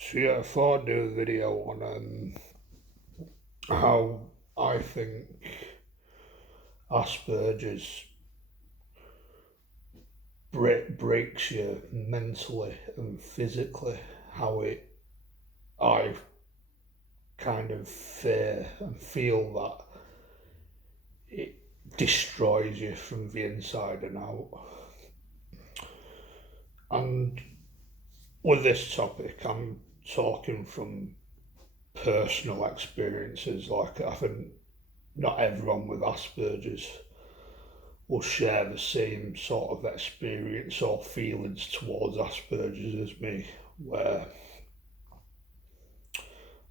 So yeah, I thought I'd do a video on how I think Aspergers breaks you mentally and physically. How I kind of fear and feel that it destroys you from the inside and out. And with this topic, I'm talking from personal experiences. Like I think not everyone with Asperger's will share the same sort of experience or feelings towards Asperger's as me, where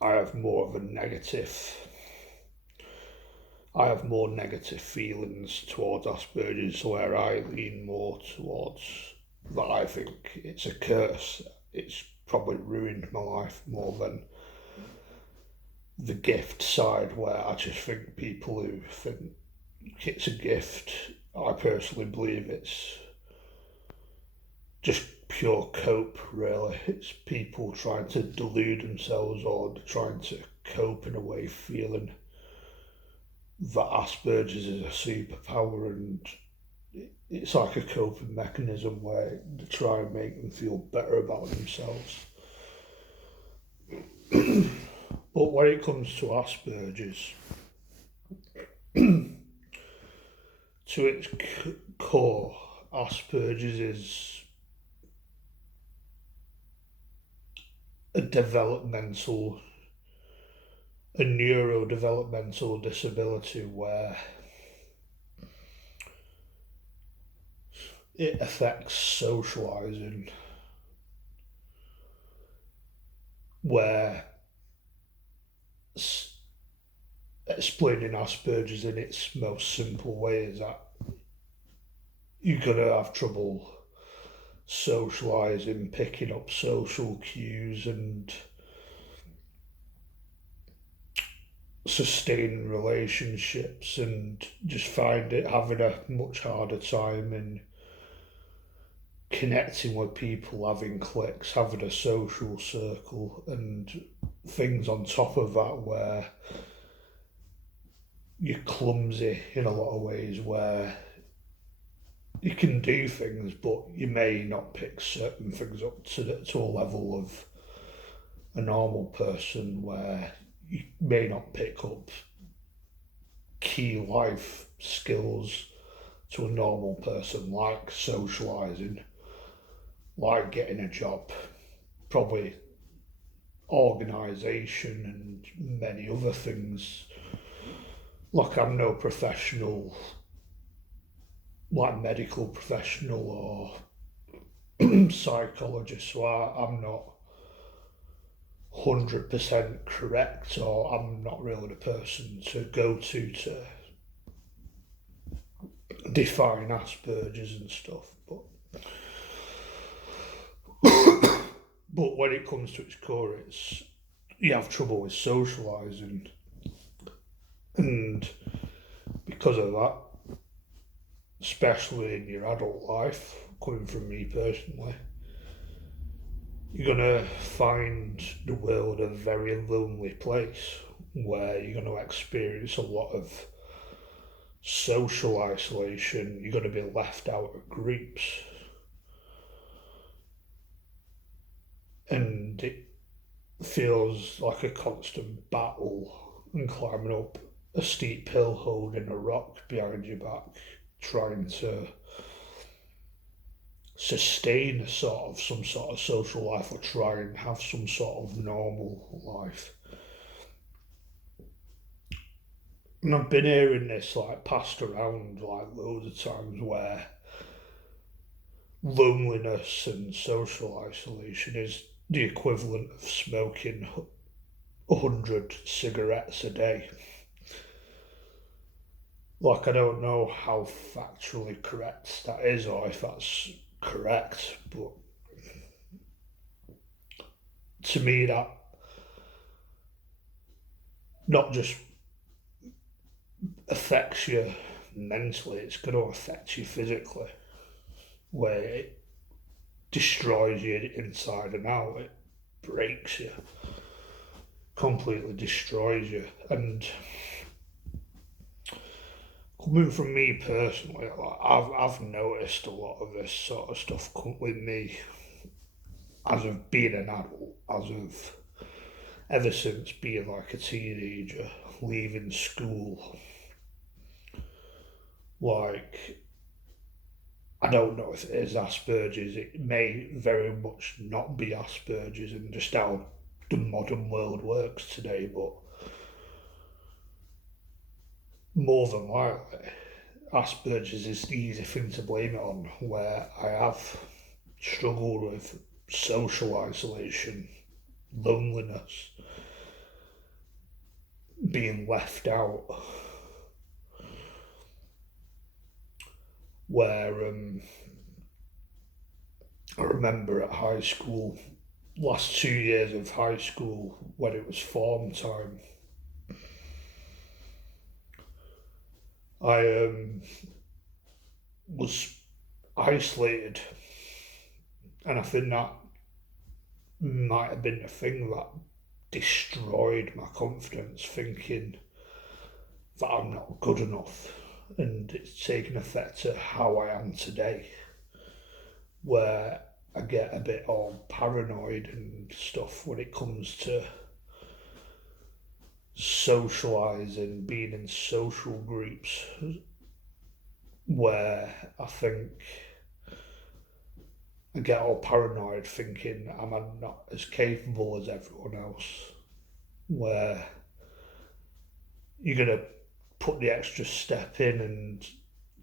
I have more of a negative. I have more negative feelings towards Asperger's, where I lean more towards that I think it's a curse. It's probably ruined my life more than the gift side, where I just think people who think it's a gift, I personally believe it's just pure cope, really. It's people trying to delude themselves or trying to cope in a way, feeling that Asperger's is a superpower, and it's like a coping mechanism where they try and make them feel better about themselves. But when it comes to Asperger's, to its core, Asperger's is a neurodevelopmental disability where it affects socializing, where explaining Asperger's in its most simple way is that you're going to have trouble socializing, picking up social cues, and sustaining relationships, and just find it having a much harder time in connecting with people, having cliques, having a social circle, and things on top of that where you're clumsy in a lot of ways, where you can do things but you may not pick certain things up to a level of a normal person, where you may not pick up key life skills to a normal person, like socializing, like getting a job, probably organisation, and many other things. Like I'm no professional, like medical professional or psychologist, so I'm not 100% correct, or I'm not really the person to go to define Asperger's and stuff. But when it comes to its core, it's you have trouble with socialising, and because of that, especially in your adult life, coming from me personally, you're gonna find the world a very lonely place where you're gonna experience a lot of social isolation. You're gonna be left out of groups, and it feels like a constant battle and climbing up a steep hill, holding a rock behind your back, trying to sustain some sort of social life, or try and have some sort of normal life. And I've been hearing this like passed around like loads of times, where loneliness and social isolation is the equivalent of smoking 100 cigarettes a day. Like, I don't know how factually correct that is, or if that's correct, but to me, that not just affects you mentally, it's going to affect you physically, where it destroys you inside and out. breaks you, completely destroys you. And coming from me personally, like, I've noticed a lot of this sort of stuff come with me as of being an adult, as of ever since being like a teenager, leaving school. Like, I don't know if it is Asperger's, it may very much not be Asperger's and just how the modern world works today, but more than likely, Asperger's is the easy thing to blame it on, where I have struggled with social isolation, loneliness, being left out, where I remember at high school, last 2 years of high school, when it was form time, I was isolated, and I think that might have been the thing that destroyed my confidence, thinking that I'm not good enough, and it's taken effect to how I am today, where I get a bit all paranoid and stuff when it comes to socialising, being in social groups, where I think I get all paranoid thinking am I not as capable as everyone else, where you're going to put the extra step in and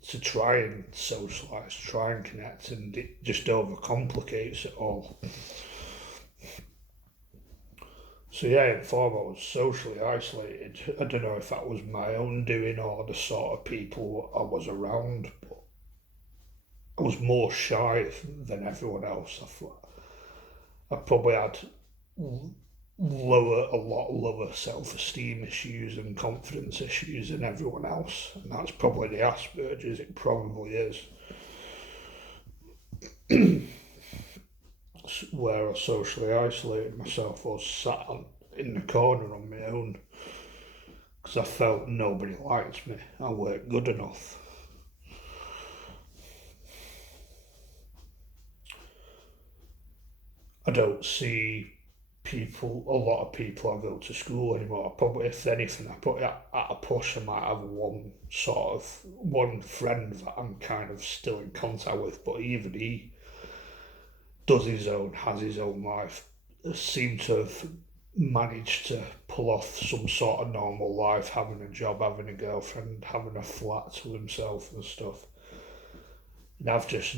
to try and socialise, try and connect, and it just overcomplicates it all. So yeah, in form I was socially isolated. I don't know if that was my own doing or the sort of people I was around, but I was more shy than everyone else. I thought I probably had a lot lower self-esteem issues and confidence issues than everyone else, and that's probably the Asperger's. It probably is. Where I socially isolated myself or sat in the corner on my own because I felt nobody liked me. I weren't good enough. I don't see a lot of people I go to school anymore. Probably, if anything, I put at a push, I might have one friend that I'm kind of still in contact with, but even he has his own life, seem to have managed to pull off some sort of normal life, having a job, having a girlfriend, having a flat to himself and stuff. And I've just,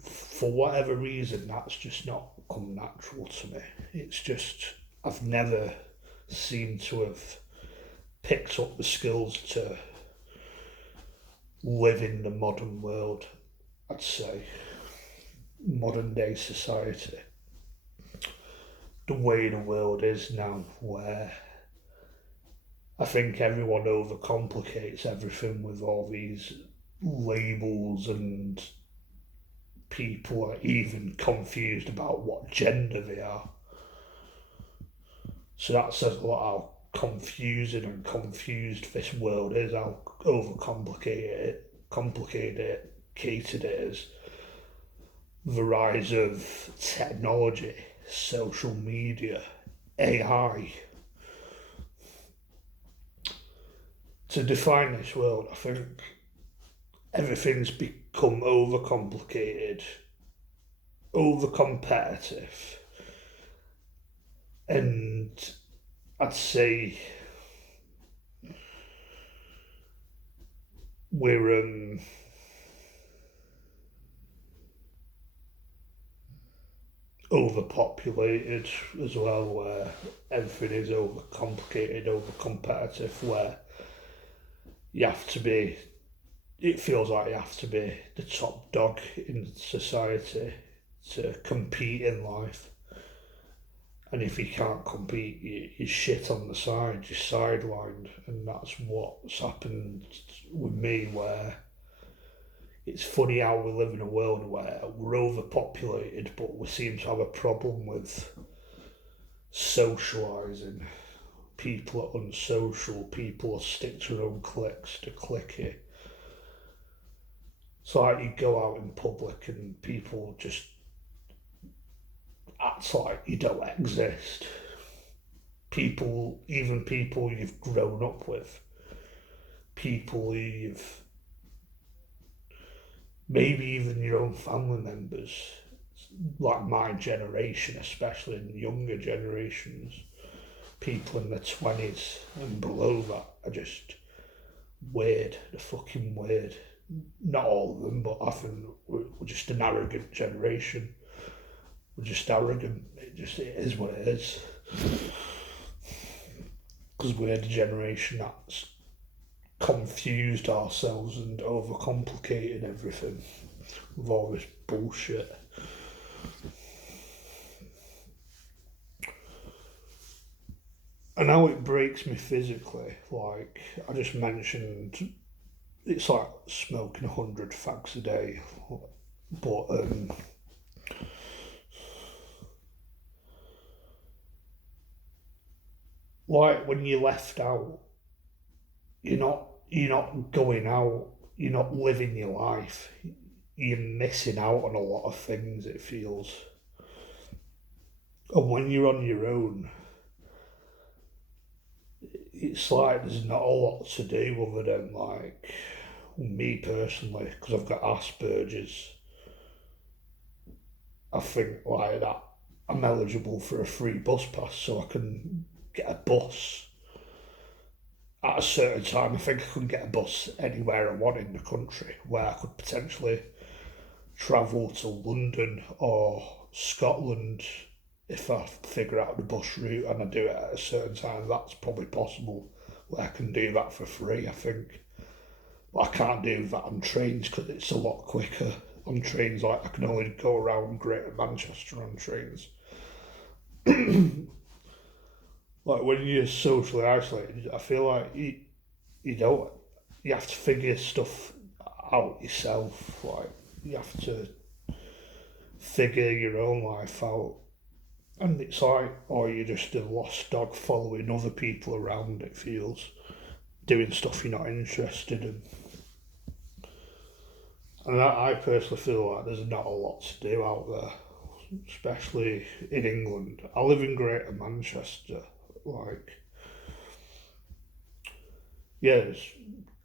for whatever reason, that's just not come natural to me. It's just, I've never seemed to have picked up the skills to live in the modern world, I'd say. Modern day society. The way the world is now, where I think everyone overcomplicates everything with all these labels, and people are even confused about what gender they are. So that says a lot how confusing and confused this world is, how complicated it is. The rise of technology, social media, AI. To define this world, I think everything's become overcomplicated, over competitive, and I'd say we're overpopulated as well, where everything is overcomplicated, over competitive, where you have to be, it feels like you have to be the top dog in society to compete in life. And if you can't compete, you shit on the side, you're sidelined. And that's what's happened with me, where it's funny how we live in a world where we're overpopulated, but we seem to have a problem with socialising. People are unsocial, people stick to their own cliques, to clicky. So like you go out in public and people just act like you don't exist. People, even people you've grown up with, people you've, maybe even your own family members, like my generation, especially in younger generations, people in their 20s and below that are just weird. They're fucking weird. Not all of them, but I think we're just an arrogant generation. We're just arrogant. It is what it is. Because we're the generation that's confused ourselves and overcomplicated everything with all this bullshit. And how it breaks me physically, like I just mentioned, it's like smoking 100 fags a day, but like when you're left out, you're not going out, you're not living your life, you're missing out on a lot of things, it feels. And when you're on your own, it's like there's not a lot to do other than like me personally, because I've got Aspergers. I think like that I'm eligible for a free bus pass, so I can get a bus at a certain time. I think I could get a bus anywhere I want in the country, where I could potentially travel to London or Scotland if I figure out the bus route and I do it at a certain time. That's probably possible. Where I can do that for free, I think. But I can't do that on trains because it's a lot quicker on trains. Like I can only go around Greater Manchester on trains. Like when you're socially isolated, I feel like you don't, you have to figure stuff out yourself. Like you have to figure your own life out. And it's like, or you're just a lost dog following other people around, it feels, doing stuff you're not interested in. And I personally feel like there's not a lot to do out there, especially in England. I live in Greater Manchester. Like, yeah,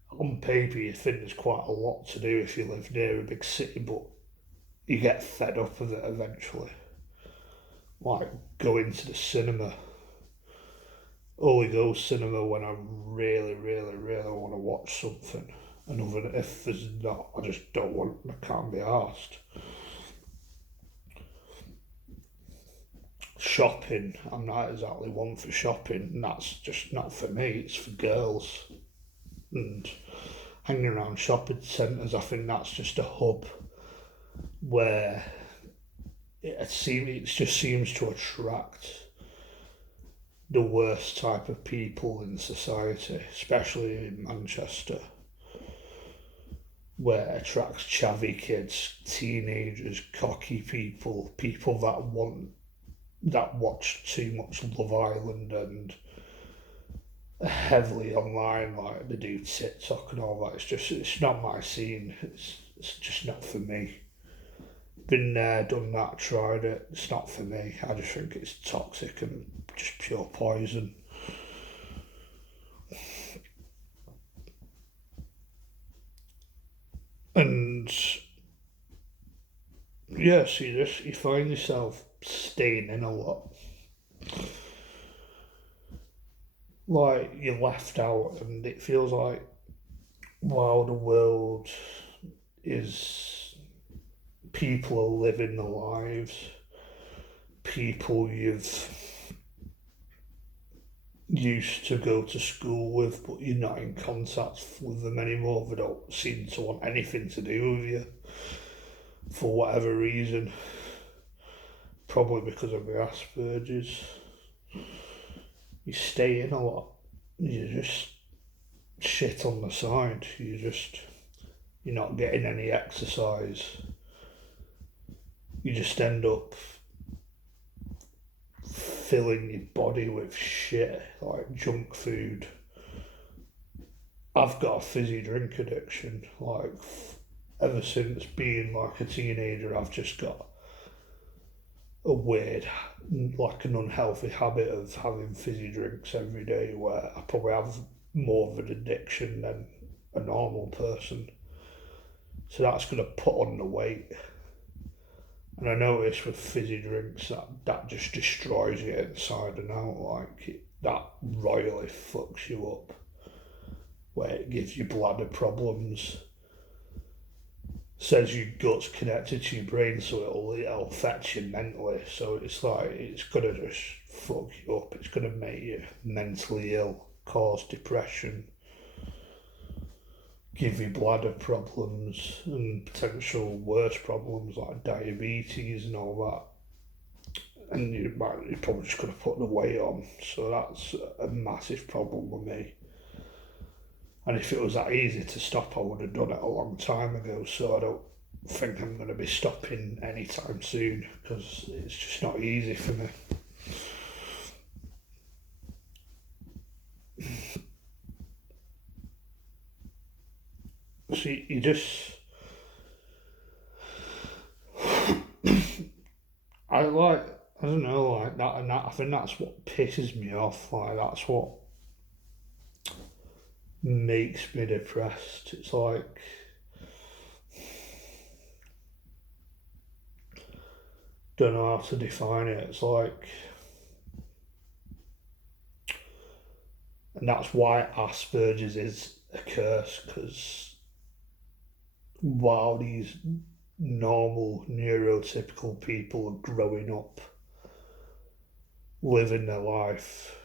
on paper you think there's quite a lot to do if you live near a big city, but you get fed up of it eventually. Like going to the cinema. Only go cinema when I really, really, really want to watch something. And other than if there's not, I just don't want, I can't be arsed. Shopping, I'm not exactly one for shopping, and that's just not for me, it's for girls. And hanging around shopping centres, I think that's just a hub where it just seems to attract the worst type of people in society, especially in Manchester, where it attracts chavvy kids, teenagers, cocky people, people that watch too much Love Island and heavily online, like they do TikTok and all that. It's not my scene. It's just not for me. Been there, done that, tried it. It's not for me. I just think it's toxic and just pure poison. And yeah, so you find yourself staying in a lot. Like you're left out, and it feels like while the world is, people are living their lives, people you've used to go to school with, but you're not in contact with them anymore. They don't seem to want anything to do with you for whatever reason. Probably because of the Aspergers. You stay in a lot. You just shit on the side. You're not getting any exercise. You just end up filling your body with shit like junk food. I've got a fizzy drink addiction. Like ever since being like a teenager, I've just got a weird, like an unhealthy habit of having fizzy drinks every day, where I probably have more of an addiction than a normal person. So that's going to put on the weight. And I notice with fizzy drinks that just destroys you inside and out. Like that royally fucks you up, where it gives you bladder problems. Says your gut's connected to your brain, so it'll affect you mentally. So it's like it's gonna just fuck you up. It's gonna make you mentally ill, cause depression, give you bladder problems and potential worse problems like diabetes and all that. And you're probably just gonna put the weight on. So that's a massive problem with me. And if it was that easy to stop, I would have done it a long time ago. So I don't think I'm going to be stopping anytime soon, because it's just not easy for me. So you just... I don't know, like that, and that, I think that's what pisses me off. Like that's what makes me depressed. It's like, don't know how to define it. It's like, and that's why Aspergers is a curse, because while these normal neurotypical people are growing up, living their life,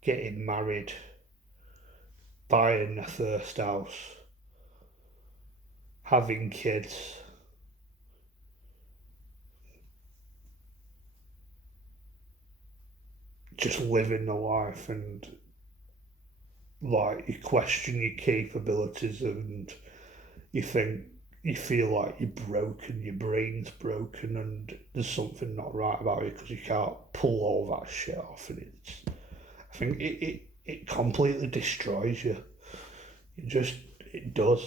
getting married, buying their first house, having kids, just living the life, and like you question your capabilities, and you feel like you're broken, your brain's broken, and there's something not right about you because you can't pull all that shit off. And I think it completely destroys you. It does.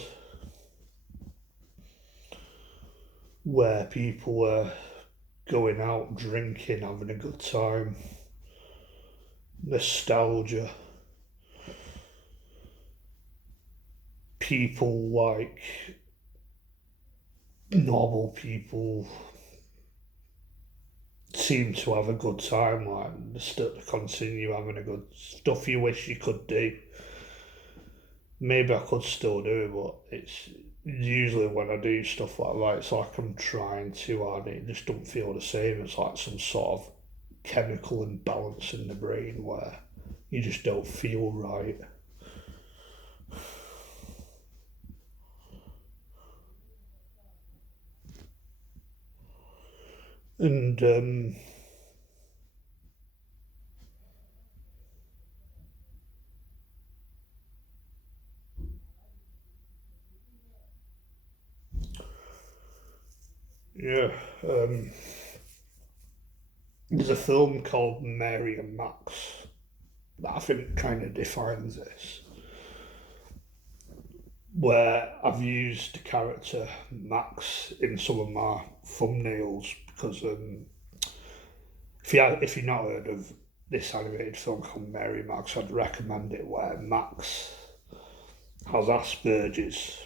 Where people are going out drinking, having a good time, nostalgia. People like normal people seem to have a good time, like to continue having a good stuff you wish you could do. Maybe I could still do it, but it's usually when I do stuff like that, it's like I'm trying too hard. It just don't feel the same. It's like some sort of chemical imbalance in the brain where you just don't feel right. And yeah, there's a film called Mary and Max that I think kind of defines this, where I've used the character Max in some of my thumbnails because if you've not heard of this animated film called Mary Max, I'd recommend it. Where Max has Asperger's,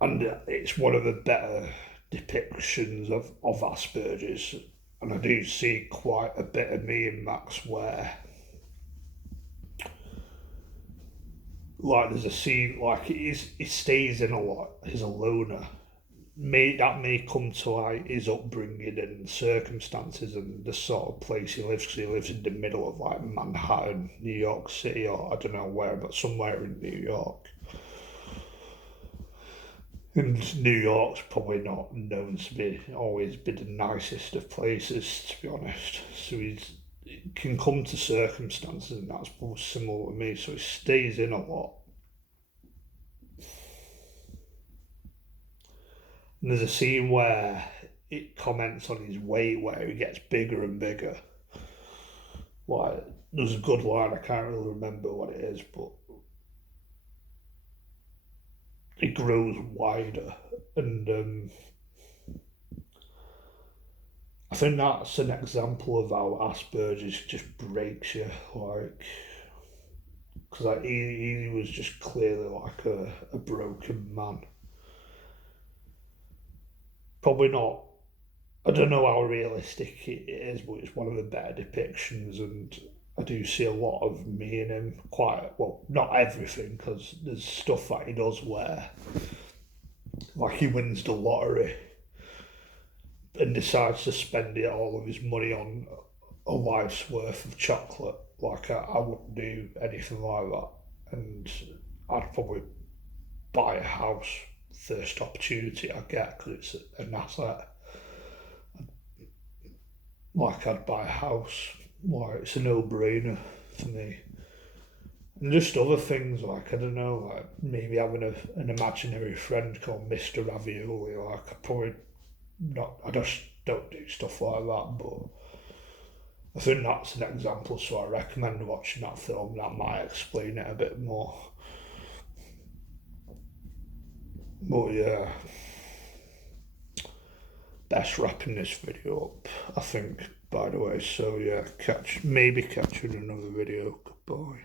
and it's one of the better depictions of Asperger's, and I do see quite a bit of me in Max where, like, there's a scene like he stays in a lot. He's a loner. May come to like his upbringing and circumstances and the sort of place he lives, because he lives in the middle of like Manhattan, New York City, or I don't know where, but somewhere in New York. And New York's probably not known to be always be the nicest of places, to be honest. So he can come to circumstances, and that's more similar to me. So he stays in a lot. And there's a scene where it comments on his weight where he gets bigger and bigger. Like, there's a good line, I can't really remember what it is, but it grows wider. And I think that's an example of how Asperger's just breaks you. Like, because like, he was just clearly like a broken man. Probably not. I don't know how realistic it is, but it's one of the better depictions, and I do see a lot of me in him. Quite well, not everything, because there's stuff that he does where, like, he wins the lottery and decides to spend it all of his money on a life's worth of chocolate. Like, I wouldn't do anything like that, and I'd probably buy a house first opportunity I get because it's an asset. Like, I'd buy a house. Like, it's a no-brainer for me. And just other things, like, I don't know, like maybe having an imaginary friend called Mr. Ravioli. Like, I probably not, I just don't do stuff like that, but I think that's an example, so I recommend watching that film. That might explain it a bit more. But yeah, best wrapping this video up, I think, by the way. So yeah, catch you in another video. Goodbye.